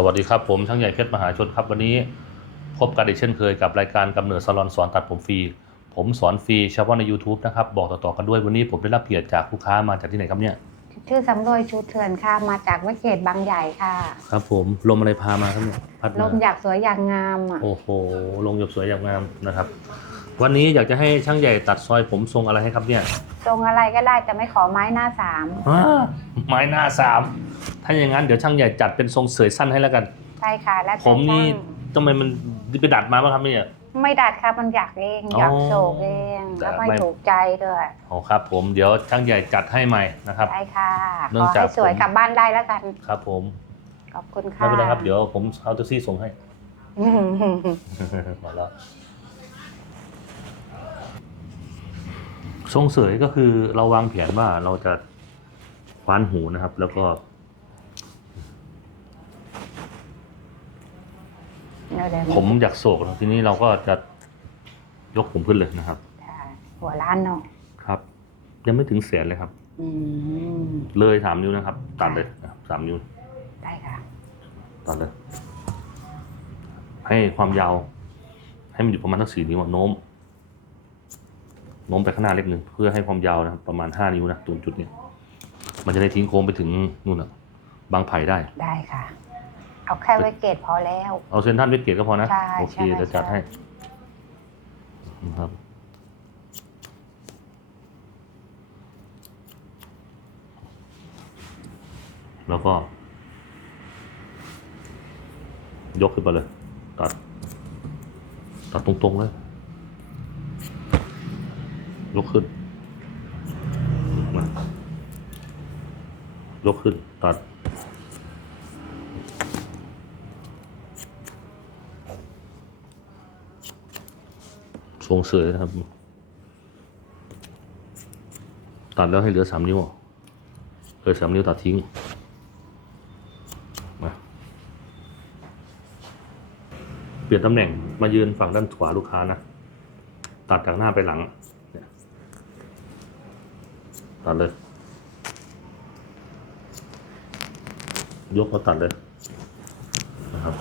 สวัสดีครับ ผมช่างใหญ่เพชรมหาชนครับ วันนี้พบกันอีกเช่นเคยกับรายการกำเนิดสลอนสอนตัดผมฟรี ผมสอนฟรีเฉพาะใน YouTube นะครับ บอกต่อๆกันด้วยวันนี้ผมได้รับเกียรติจากลูกค้ามาจากที่ไหนครับเนี่ย ชื่อสำรวยชูเถื่อนค่ะ มาจากวิเกตบางใหญ่ค่ะ ครับผมลมอะไรพามาครับเนี่ยพัดลมามอยากสวยอยากงามอะโอ้โหลมหยบสวยอย่างงามนะครับ วันนี้อยากจะให้ช่างใหญ่ตัดซอยผมทรงอะไรให้ครับเนี่ยทรงอะไรก็ได้แต่ไม่ขอไม้หน้าสามฮะไม้หน้าสามถ้าอย่างนั้นเดี๋ยวช่างใหญ่จัดเป็นทรงเสยสั้นให้แล้วกัน ใช่ค่ะ และแต่ผมนี่ช่างทำไมมันไปดัดมาบ้างครับเนี่ย ไม่ดัดครับมันอยากเองอ๋ออยากโศกเองแล้วไม่ไม่ ถูกใจด้วยอ๋อครับ ผมเดี๋ยวช่างใหญ่จัดให้ใหม่นะครับ ใช่ค่ะเนื่ของอจากให้สวยผม กลับบ้านได้แล้วกันครับ ผมขอบคุณค่ะไม่เป็นไรครับเดี๋ยวผมเอาแท็กซี่ส่งให้อืมมาแล้ว ทรงเสยก็คือเราวางแผนว่าเราจะคว้านหูนะครับ แล้วก็เดี๋ยวเดี๋ยวผมอยากโศกทีนี้เราก็จะยกผมขึ้นเลยนะครับใช่หัวล้านเนาะครับ ยังไม่ถึงแสนเลยครับอืมเลยสามนิ้วนะครับ ตัดเลยนะครับสามนิ้วได้ค่ะตัดเลย ให้ความยาว ให้มันอยู่ประมาณสักสี่นิ้วอะโน้ม โน้มไปข้างหน้าเล็กหนึ่งเพื่อให้ความยาวนะครับประมาณห้านิ้วนะตรงจุดเนี้ยมันจะได้ทิ้งโค้งไปถึงนู่นอะบางไผ่ได้ ได้ค่ะ เอาแค่วิเกตพอแล้ว เอาเซนทรันเวสเกตก็พอนะใช่โอเคใช่เดี๋ยวจัดใช่ ให้นะครับแล้วก็ ยกขึ้นไปเลย ตัด ตัดตรงๆเลย ยกขึ้นมายกขึ้น ตัด ทรงเสยนะครับ ตัดแล้วให้เหลือสามนิ้วเหลือสามนิ้วตัดทิ้งมาเปลี่ยนตำแหน่งมายืนฝั่งด้านขวาลูกค้านะ ตัดจากหน้าไปหลัง ตัดเลย ยกก็ตัดเลยนะครับ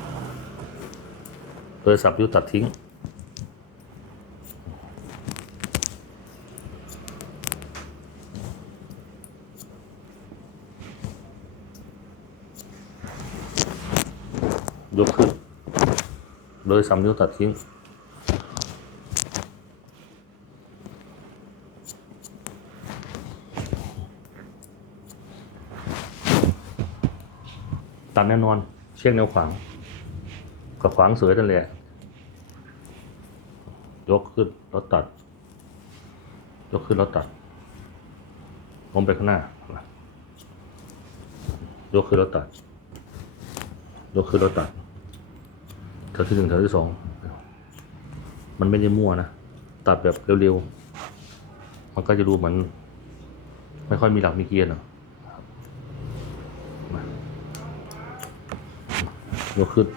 เลยสับนิ้วตัดทิ้ง ยกขึ้นเลยสามนิ้วตัดทิ้ง แน่นอน เชือกแนวขวางกับขวางเสือนั่นแหละยกขึ้นแล้วตัด ยกขึ้นแล้วตัดล้มไปข้างหน้า ยกขึ้นแล้วตัด ยกขึ้นแล้วตัดแถวที่หนึ่งแถวที่สองมันไม่ได้มั่วนะ ตัดแบบเร็วๆ มันก็จะดูเหมือน ไม่ค่อยมีหลักมีเกียร์หรอกมา ยกขึ้น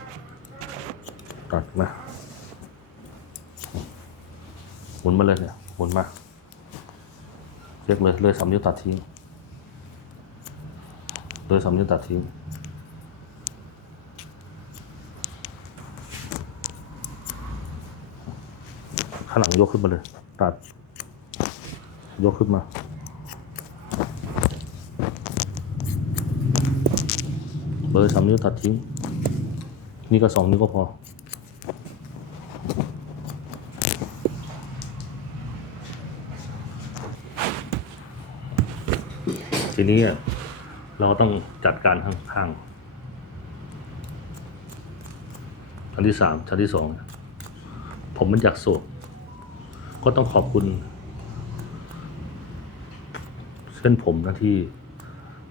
ตัดมาหมุนมาเลยเนี่ยหมุนมาเรียกเลยเลยสามนิ้วตัดทิ้งเลยสามนิ้วตัดทิ้งข้างหลังยกขึ้นมาเลย ตัด ยกขึ้นมา เบอร์สามนิ้วตัดทิ้ง นี่ก็สองนิ้วก็พอ ทีนี้เราต้องจัดการข้างๆชั้นที่สามชั้นที่สองผมมันอยากโศกก็ต้องขอบคุณ เส้นผมนะที่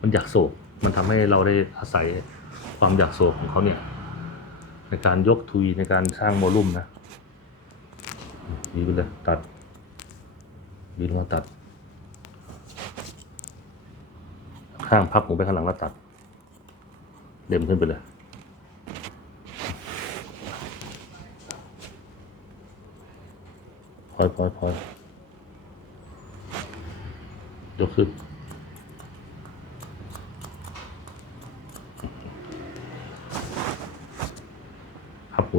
มันอยากโศกมันทำให้เราได้อาศัยความอยากโศกของเขาเนี่ย ในการยกทุยในการสร้างโวลุ่มนะบีบไปเลยตัดบีบลงมาตัด ข้างพับหูไปข้างหลังแล้วตัดเด็มขึ้นไปเลยพอยพอยพอยยกขึ้น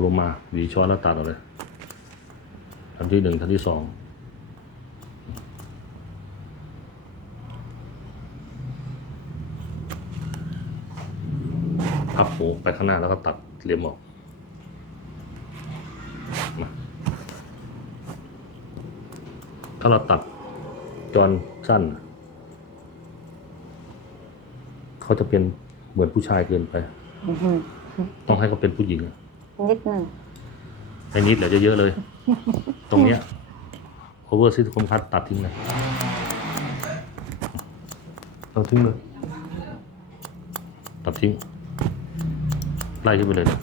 ลงมาหวีช้อนแล้วตัดออกเลยชั้นที่หนึ่งชั้นที่สองพับหูไปข้างหน้าแล้วก็ตัดเลียมออกมาถ้าเราตัดจอนสั้น เขาจะเป็นเหมือนผู้ชายเกินไปอื้อหือต้องให้เขาเป็นผู้หญิงอะ นิดหนึ่งไอ้นิดเหลือจะเยอะเลย ตรงเนี้ยโอเวอร์ซิสคมคัดตัดทิ้งเลยตัดทิ้งเลยตัดทิ้งไล่ขึ้นไปเลยนะ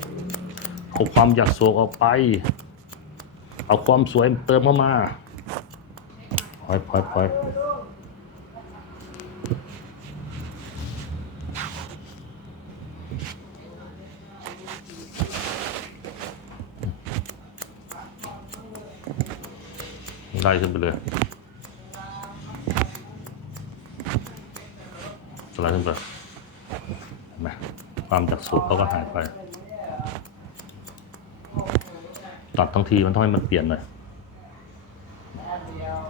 เอาความอยากโศกออกไป เอาความสวยเติมเข้ามาพอยพอยพอย ไล่ขึ้นไปเลยสไลด์ขึ้นไปเห็นไหมความจากสุขเขาก็หายไป ตัดทั้งทีมันต้องให้มันเปลี่ยนหน่อย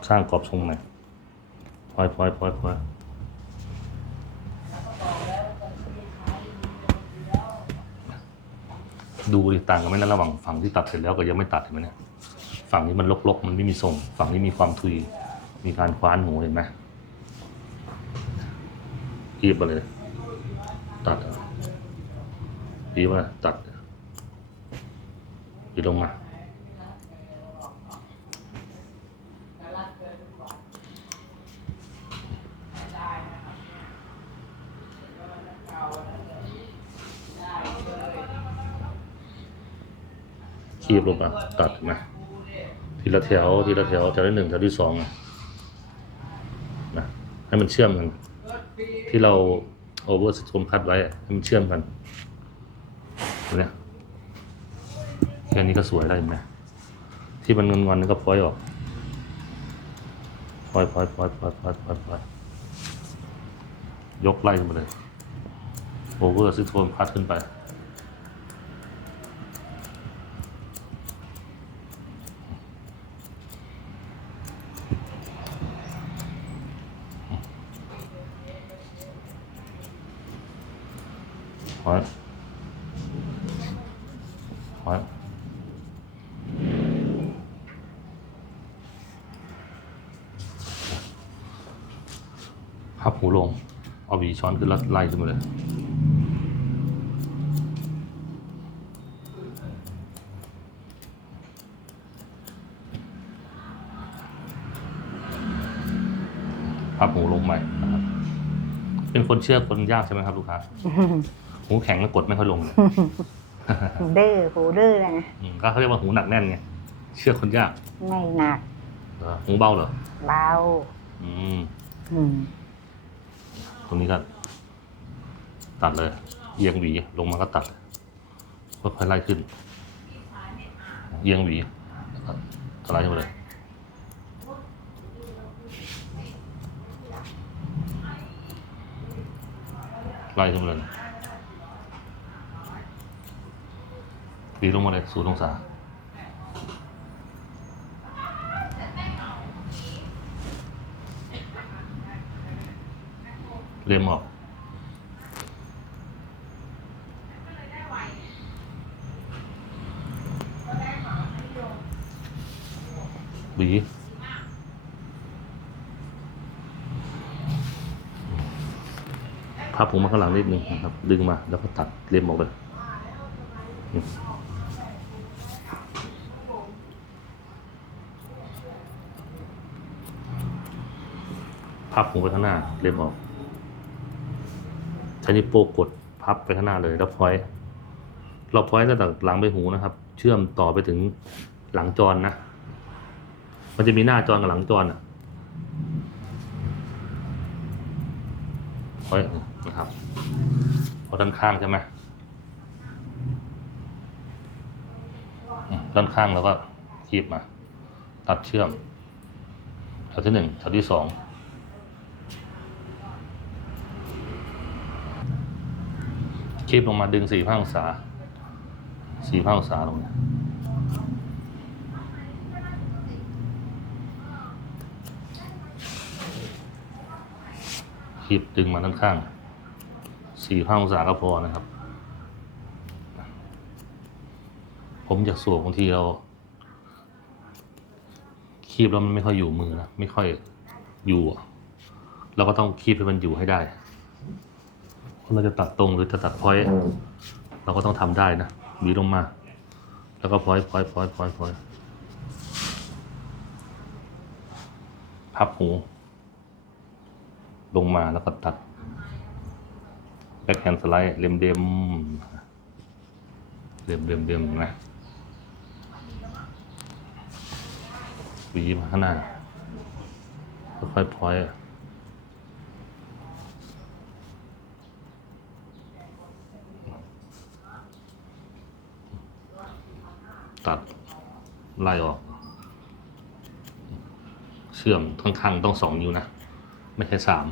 สร้างกรอบทรงใหม่พลอยพลอยพลอยพลอยดูดิต่างกันไหมนะระหว่างฝั่งที่ตัดเสร็จแล้วกับยังไม่ตัดเห็นไหมเนี่ย ฝั่งนี้มันลกๆ มันไม่มีทรง ฝั่งนี้มีความทุย มีการคว้านหูเห็นไหมกีบมาเลย ตัดกีบมาตัดกีลงมาคีบลงมาตัดเห็นไหม ทีละแถวทีละแถวแถวที่หนึ่งแถวที่สองนะให้มันเชื่อมกัน ที่เราโอเวอร์สมคัดไว้ให้มันเชื่อมกันเนไหมแค่นี้ก็สวยแล้วเห็นไหมที่มันงอนๆก็พลอยออกพลอยพลอยพลอยพลอยพลอยพลอยพลอยยกไล่ขึ้นมาเลยโอเวอร์ซิโทนพัดขึ้นไป พอยพอยพับหูลง เอาหวีช้อนขึ้นแล้วไล่ขึ้นมาเลยพับหูลงใหม่นะครับ เป็นคนเชื่อคนยากใช่ไหมครับลูกค้า หูแข็งแล้วกดไม่ค่อยลงเลยดื้อหูดื้อเลยนะอืมก็เขาเรียกว่าหูหนักแน่นไงเชื่อคนยากไม่หนักเหรอหูเบาเหรอเบาอืมอืมตรงนี้ก็ ตัดเลยเอียงหวีลงมาก็ตัดค่อยๆไล่ขึ้นเอียงหวีแล้วก็สไลด์ขึ้นมาเลยไล่ขึ้นมาเลย หวีลงมาเลยศูนย์องศาเรียมออกบีพับผมมาข้างหลังนิดนึงนะครับ ดึงมาแล้วก็ตัดเลียมออกเลย พับผมไปข้างหน้าเลียมออก ใช้นิ้วโป้กดพับไปข้างหน้าเลยแล้วพอยเราพอยต์ตั้งแต่หลังใบหูนะครับ เชื่อมต่อไปถึงหลังจรนะ มันจะมีหน้าจรกับหลังจรอะพอยนะครับพอด้านข้างใช่ไหมอืมด้านข้างเราก็คีบมา ตัดเชื่อมแถวที่หนึ่งแถวที่สอง คีบลงมาดึงสี่ห้าองศาสี่ห้าองศาลงเนี่ยคีบดึงมาด้านข้างสี่ห้าองศาก็พอนะครับ ผมอยากสวมบางทีเราคีบแล้วมันไม่ค่อยอยู่มือนะ ไม่ค่อยอยู่ เราก็ต้องคีบให้มันอยู่ให้ได้ เราจะตัดตรงหรือจะตัดพอยต์เราก็ต้องทำได้นะหวีลงมา แล้วก็พอยต์พอยต์พอยต์พอยต์พอยต์พับหู ลงมาแล้วก็ตัดแบ็คแฮนด์สไลด์เล็มเดมเล็มเดมเดมนะหวีมาข้างหน้าค่อยๆพอยต์ ตัดไล่ออก เชื่อมข้างๆต้องสองนิ้วนะ ไม่ใช่สาม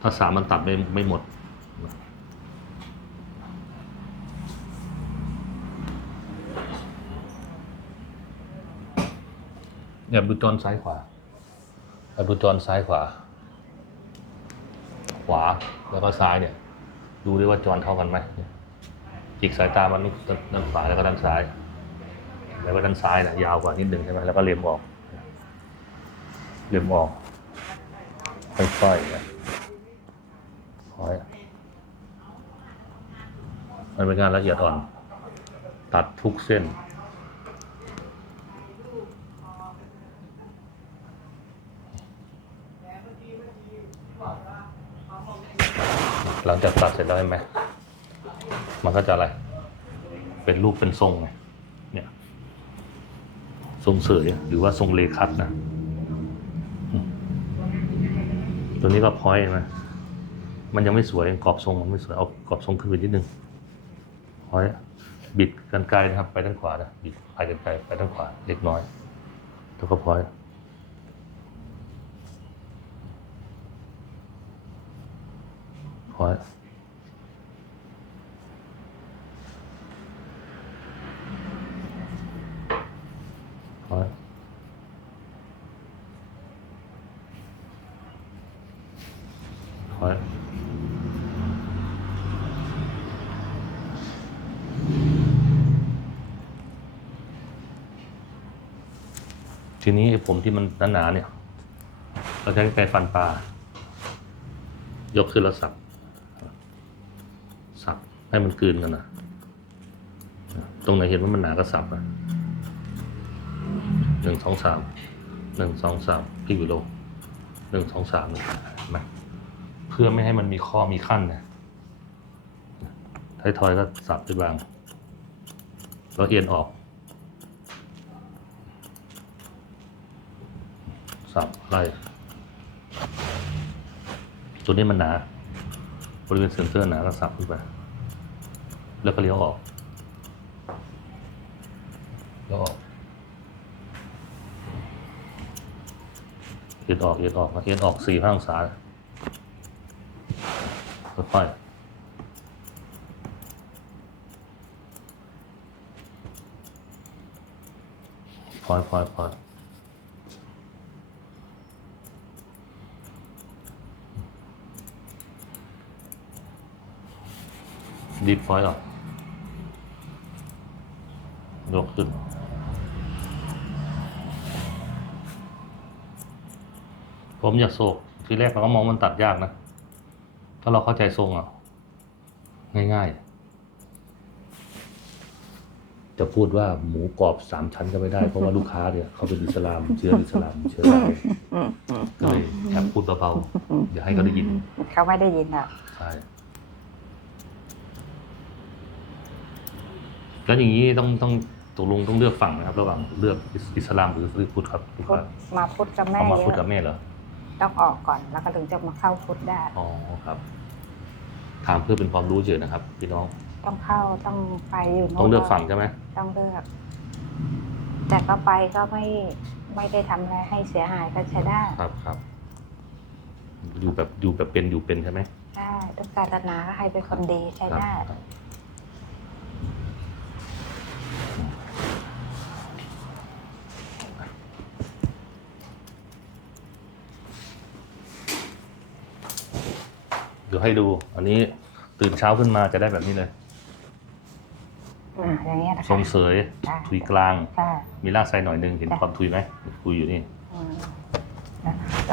ถ้าสามมันตัดไม่ไม่หมดเนี่ยดูจอซ้ายขวาแล้วดูจอซ้ายขวา ขวาแล้วก็ซ้ายเนี่ย ดูด้วยว่าจอเท่ากันไหมจิกสายตามันนี่ด้านขวาแล้วก็ด้านซ้าย แล้วก็ด้านซ้ายนะยาวกว่านิดหนึ่งใช่ไหมแล้วก็เล็มออกเล็มออกค่อยๆนะค่อยมันเป็นงานละเอียดอ่อน ตัดทุกเส้นหลังจากตัดเสร็จแล้วเห็นไหม มันก็จะอะไร เป็นรูปเป็นทรงไง ทรงเสยหรือว่าทรงเลคัตนะ ตัวนี้ก็พอยนะมันยังไม่สวยกรอบทรงมันไม่สวยเอากรอบทรงขึ้นไปนิดนึงพอยบิดกันไกลนะครับ ไปด้านขวานะบิดไปกันไกลไปด้านขวาเล็กน้อยแล้วก็พอยพอยต์ พอยพอย ทีนี้ผมที่มันหนาๆเนี่ย เราใช้ไกฟันปลายกขึ้นแล้วสับ สับให้มันกลืนกันนะตรงไหนเห็นว่ามันหนาก็สับนะหนึ่งสองสามหนึ่งสองสามพี่วิโลหนึ่งสองสามเห็นไหมเพื่อไม่ให้มันมีข้อมีขั้นนะท้ายทอยก็สับไปบางแล้วเอียนออก สับ ไล่ตัวนี้มันหนา บริเวณเซนเซอร์หนาก็สับขึ้นไป แล้วก็เลี้ยวออกเลี้ยวออกเอียนออกเอียนออกเอียนออกสี่ห้าองศาค่อยๆพอยพอยพอ ดีพอยหรอกยกขึ้นผมอยากโศกทีแรกเราก็มองมันตัดยากนะ ถ้าเราเข้าใจทรงอะ ง่ายๆ จะพูดว่าหมูกรอบสามชั้นก็ไม่ได้ เพราะว่าลูกค้าเนี่ย เขาเป็นอิสลามเชื้ออิสลามเชื้ออะไรก็เลยแอบพูดเบาๆอย่าให้เขาได้ยิน เขาไม่ได้ยินหรอกใช่ แล้วอย่างนี้ต้องต้องตกลงต้องเลือกฝั่งนะครับ ระหว่างเลือกอิสลามหรือหรือพุทธครับลูกพุทค้าธมาพุทธกับแม่เอามาเยพุทธกับอะแม่เหรอต้องออกก่อนแล้วก็ถึงจะมาเข้าพุทธได้ อ๋อครับ ถามเพื่อเป็นความรู้เฉยนะครับ พี่น้องต้องเข้าต้องไปอยู่โน่นต้องเลือกฝั่งใช่ไหมต้องเลือก แต่ก็ไปก็ไม่ไม่ได้ทำอะไรให้เสียหายก็ใช้ได้ครับครับอยู่แบบอยู่แบบเป็นอยู่เป็นใช่ไหมได้ทุกศาสนาก็ให้เป็นคนดีใช้ได้ ครับ เดี๋ยวให้ดู อันนี้ตื่นเช้าขึ้นมาจะได้แบบนี้เลยอ่าอย่างเงี้ยนะทรงคะเสยค่ะ ทุยกลางค่ะมีรากไซหน่อยหนึ่งเห็นค่ะ ความทุยไหมทุยอยู่นี่ อืม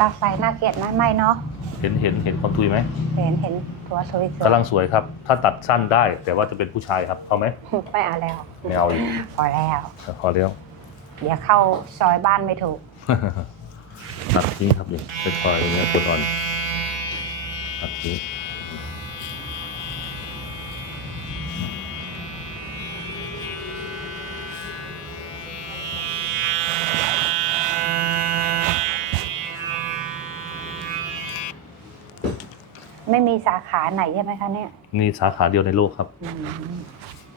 ลากไฟน่าเกลียดไหมไม่เนาะเห็นเห็นเห็นความทุยไหมเห็นเห็นตัวสวยๆกำลังสวยครับ ถ้าตัดสั้นได้ แต่ว่าจะเป็นผู้ชายครับเอาไหมไม่เอาแล้ว ไม่เอาอีกพอแล้ว พอแล้ว เดี๋ยวเข้าซอยบ้านไม่ถูก ตัดทิ้งครับนี่เป็นคอยตรงนี้กดอ่อน ตัดทิ้งไม่มีสาขาไหนใช่ไหมคะเนี่ยนี่สาขาเดียวในโลกครับ อืม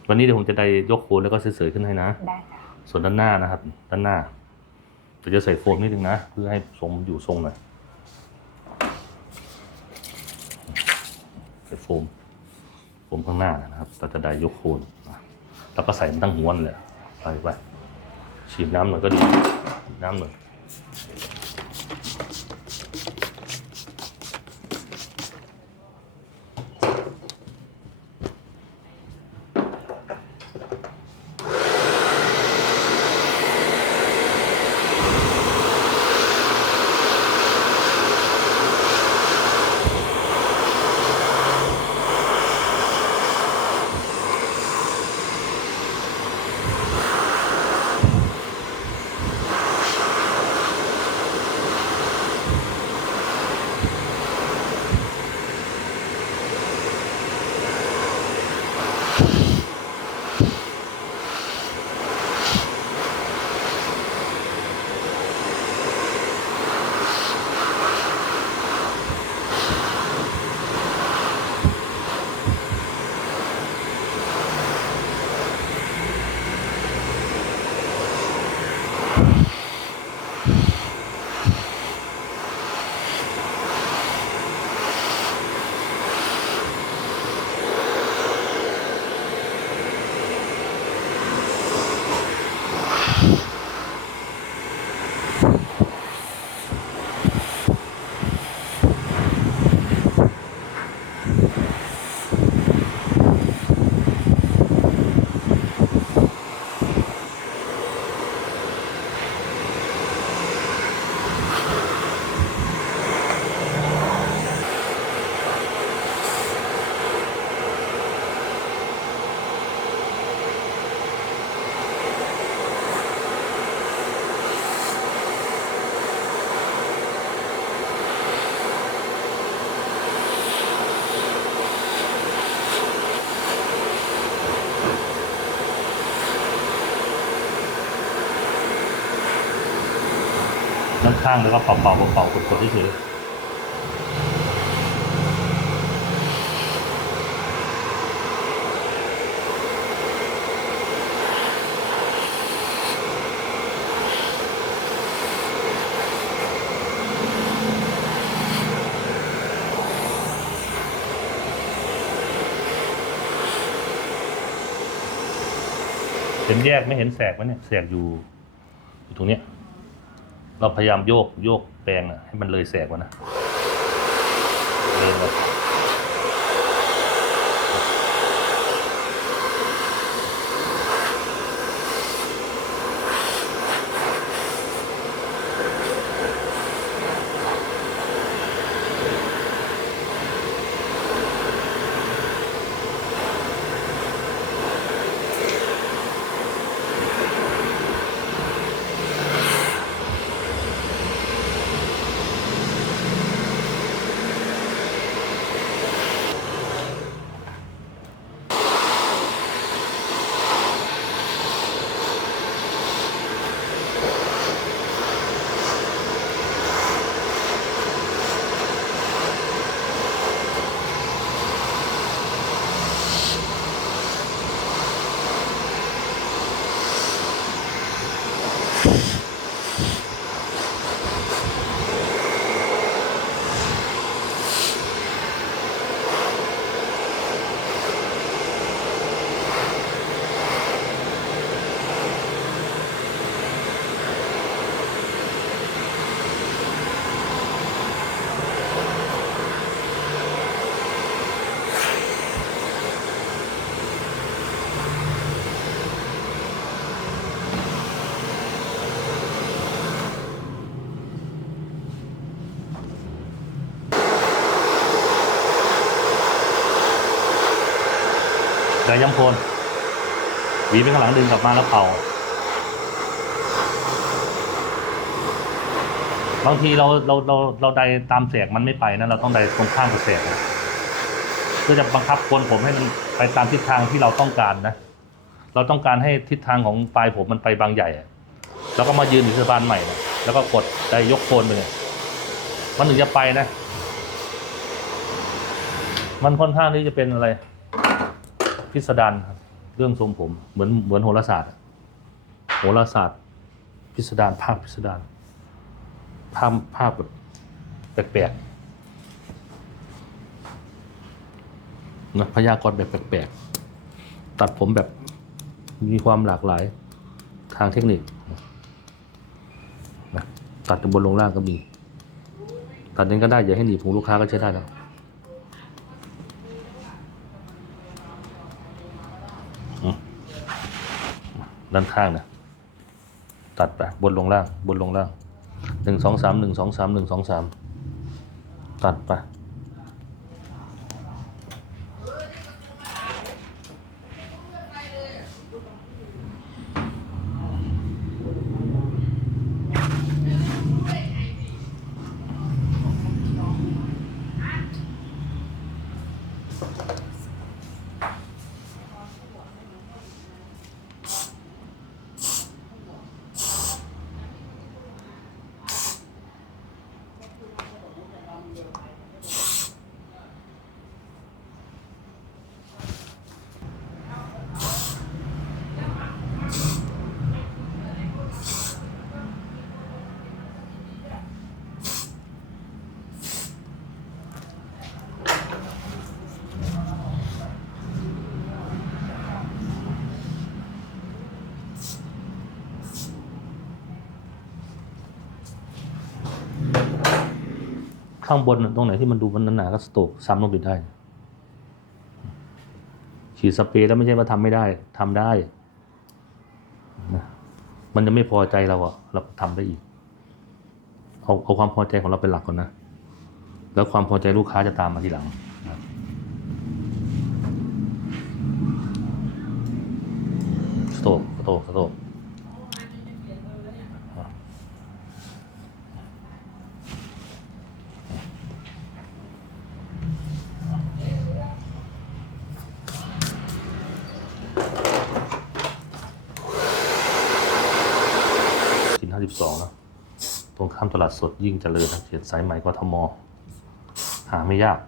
วันนี้เดี๋ยวผมจะได้ยกโคนแล้วก็เสยๆขึ้นให้นะ ได้ค่ะ ส่วนด้านหน้านะครับ ด้านหน้าเดี๋ยวจะใส่โฟมนิดนึงนะ เพื่อให้ทรงอยู่ทรงหน่อยใส่โฟ มโฟมข้างหน้านะครับเราจะได้ยกโคนแล้วก็ใส่มันตั้งหัวนั่นแหลยไปไปฉีดน้ำหน่อยก็ดีน้ำหน่อย ข้างแล้วก็เป่าๆเป่าๆกดๆเฉยๆเห็นแยกไม่เห็นแสกไหมเนี่ยแสกอยู่อยู่ตรงเนี้ย เราพยายามโยกโยกแปลงอะให้มันเลยแสกวะนะเลยแต่ย้ คน หวีไปข้างหลังดึงกลับมาแล้วเป่า บางทีเราเราเราเราใดตามแสกมันไม่ไปนะเราต้องใดตรงข้ามกับแสกเพื่อจะบังคับโคนผมให้มันไปตามทิศทางที่เราต้องการนะ เราต้องการให้ทิศทางของปลายผมมันไปบางใหญ่ แล้วก็มายืนอยู่ที่สะพานใหม่นะแล้วก็กดได้ยกโคนไปเลยมันถึงจะไปนะ มันค่อนข้างที่จะเป็นอะไร พิสดารครับเรื่องทรงผมเหมือนเหมือนโหราศาสตร์โหราศาสตร์ พิสดารภาพพิสดารภาพภาพแบบแปลกๆนะพยากรณ์แบบแปลกๆตัดผมแบบมีความหลากหลายทางเทคนิคนะตัดจากบนลงล่างก็มี ตัดนั้นก็ได้อย่าให้หนีบหูลูกค้าก็ใช้ได้แล้ ด้านข้างนะตัดไปบนลงล่างบนลงล่างหนึ่งสองสามหนึ่งสองสามหนึ่งสองสามตัดไป ข้างบนตรงไหนที่มันดูมันหนาๆก็สโตกซ้ำลงไปได้ ฉีดสเปรย์แล้วไม่ใช่ว่าทำไม่ได้ทำได้นะมันจะไม่พอใจเราอะเราทำได้อีก เอาเอาความพอใจของเราเป็นหลักก่อนนะ แล้วความพอใจลูกค้าจะตามมาทีหลังสโตกสโตกสโตก สินห้าสิบสองนะตรงข้ามตลา ดสดยิ่งเจริญนะเขียนสายใหม่กทม หาไม่ยาก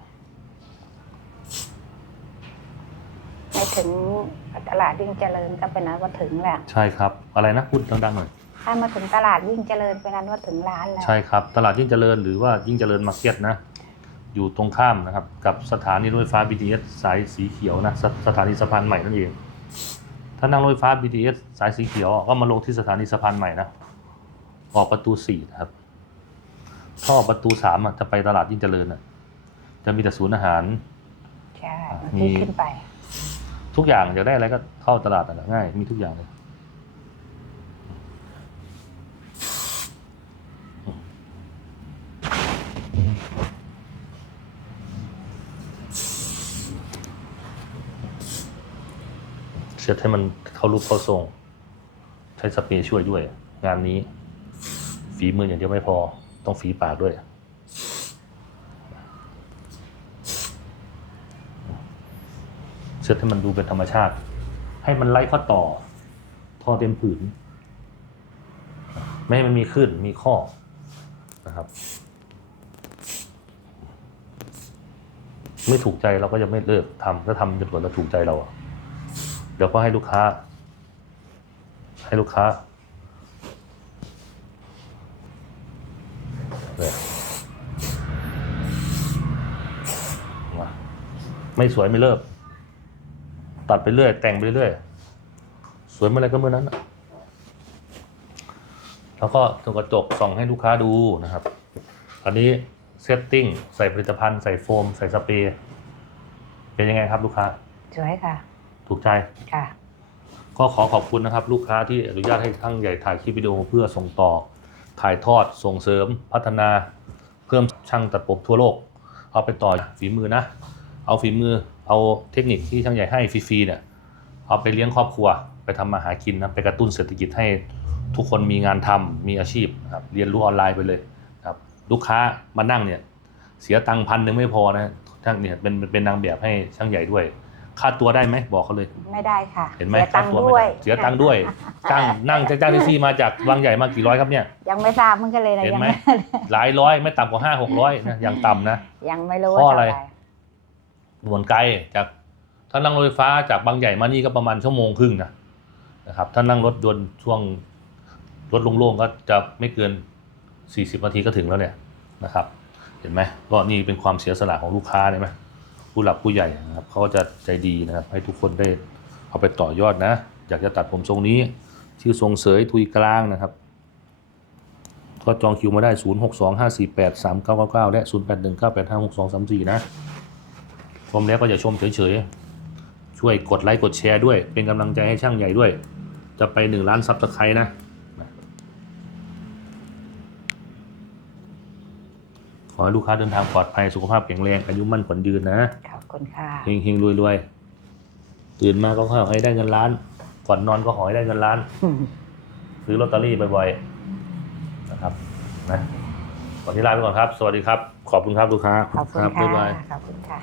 ให้ถึงตลาดยิ่งเจริญก็เป็นนั้นว่าถึงแหละใช่ครับ อะไรนะพูดดังๆหน่อยถ้ามาถึงตลาดยิ่งเจริญเป็นนั้นว่าถึงร้านแล้วใช่ครับ ตลาดยิ่งเจริญหรือว่ายิ่งเจริญมาร์เก็ตนะอยู่ตรงข้ามนะครับ กับสถานีรถไฟฟ้า BTS สายสีเขียวนะสสถานีสะพานใหม่นั่นเอง ถ้านั่งรถไฟฟ้า BTS สายสีเขียวอะก็มาลงที่สถานีสะพานใหม่นะ ออกประตูสี่นะครับ ถ้าออกประตูสามอะจะไปตลาดยิ่งเจริญอะ จะมีแต่ศูนย์อาหาร ใช่มีที่ขึ้นไป ทุกอย่างอยากได้อะไรก็เข้าตลาดนั่นแหละง่าย มีทุกอย่างเลยเช็ดให้มันเข้ารูปเข้าทรง ใช้สเปรย์ช่วยด้วย งานนี้ ฝีมืออย่างเดียวไม่พอ ต้องฝีปากด้วย เช็ดให้มันดูเป็นธรรมชาติ ให้มันไล่ข้อต่อท่อเต็มผืน ไม่ให้มันมีขึ้นมีข้อนะครับ ไม่ถูกใจเราก็จะไม่เลิกทำถ้าทำจนกว่าจะถูกใจเราเดี๋ยวก็ให้ลูกค้า ให้ลูกค้าเนี่ยมา ไม่สวยไม่เลิก ตัดไปเรื่อย แต่งไปเรื่อย สวยเมื่อไรก็เมื่อนั้นน่ะแล้วก็ตรงกระจกส่องให้ลูกค้าดูนะครับ อันนี้เซตติ้งใส่ผลิตภัณฑ์ใส่โฟม ใส่สเปรย์เป็นยังไงครับลูกค้า สวยค่ะ ถูกใจ ค่ะ ก็ขอขอบคุณนะครับ ลูกค้าที่อนุญาตให้ทั้งใหญ่ถ่ายคลิปวิดีโอเพื่อส่งต่อ ถ่ายทอดส่งเสริมพัฒนา เพิ่มช่างตัดผมทั่วโลก เอาไปต่อฝีมือนะ เอาฝีมือ เอาเทคนิคที่ช่างใหญ่ให้ฟรีๆเนี่ยเอาไปเลี้ยงครอบครัวไปทำมาหากินนะไปกระตุ้นเศรษฐกิจให้ทุกคนมีงานทำมีอาชีพนะครับเรียนรู้ออนไลน์ไปเลยครับลูกค้ามานั่งเนี่ยเสียตังค์พันหนึ่งไม่พอนะช่างเนี่ยเป็นเป็นนางแบบให้ช่างใหญ่ด้วย ค่าตัวได้ไหมบอกเขาเลย ไม่ได้ค่ะ เห็นไหมเสียตังค์ค่าตัวด้วยไม่ไเสียตังค์ด้วยจ้างนั่งจ้างแท็กซี่มาจากวังใหญ่มากี่ร้อยครับเนี่ยยังไม่ทราบมันก็เลยนะเห็นยังไหมไม่หลายร้อยไม่ต่ำกว่าห้าหกร้อยนะอย่างต่ำนะยังไม่รู้เพราะว่าอะไร เท่าไหร่หนวนไกลจากถ้านั่งรถไฟฟ้าจากบางใหญ่มานี่ก็ประมาณชั่วโมงครึ่งนะนะครับถ้านั่งรถยนต์ช่วงรถโล่งๆก็จะไม่เกิน 40 นาทีก็ถึงแล้วเนี่ยนะครับ เห็นไหมก็นี่เป็นความเสียสละของลูกค้าเห็นไหมผู้หลักผู้ใหญ่นะครับเขาก็จะใจดีนะครับ ให้ทุกคนได้เอาไปต่อยอดนะ อยากจะตัดผมทรงนี้ ชื่อทรงเสยทุยกลางนะครับ ก็จองคิวมาได้ 0 6 2 5 4 8 3 9 9 9 และ 0 8 1 9 8 5 6 2 3 4 นะ ชมแล้วก็อย่าชมเฉยๆ ช่วยกดไลค์กดแชร์ด้วย เป็นกำลังใจให้ช่างใหญ่ด้วย จะไปหนึ่งล้านซับสไครต์นะ ขอให้ลูกค้าเดินทางปลอดภัยสุขภาพแข็งแรง อายุมั่นขวัญยืนนะขอบคุณค่ะเฮงเฮงรวยรวยๆตื่นมาก็ขอให้ได้เงินล้าน ก่อนนอนก็ขอให้ได้เงินล้าน ซื้อลอตเตอรี่บ่อยๆ นะครับนะวันนี้ลาไปก่อนครับ สวัสดีครับ ขอบคุณครับลูกค้า ขอบคุณรับ๊ายบายค่ะขอบคุณค่ะ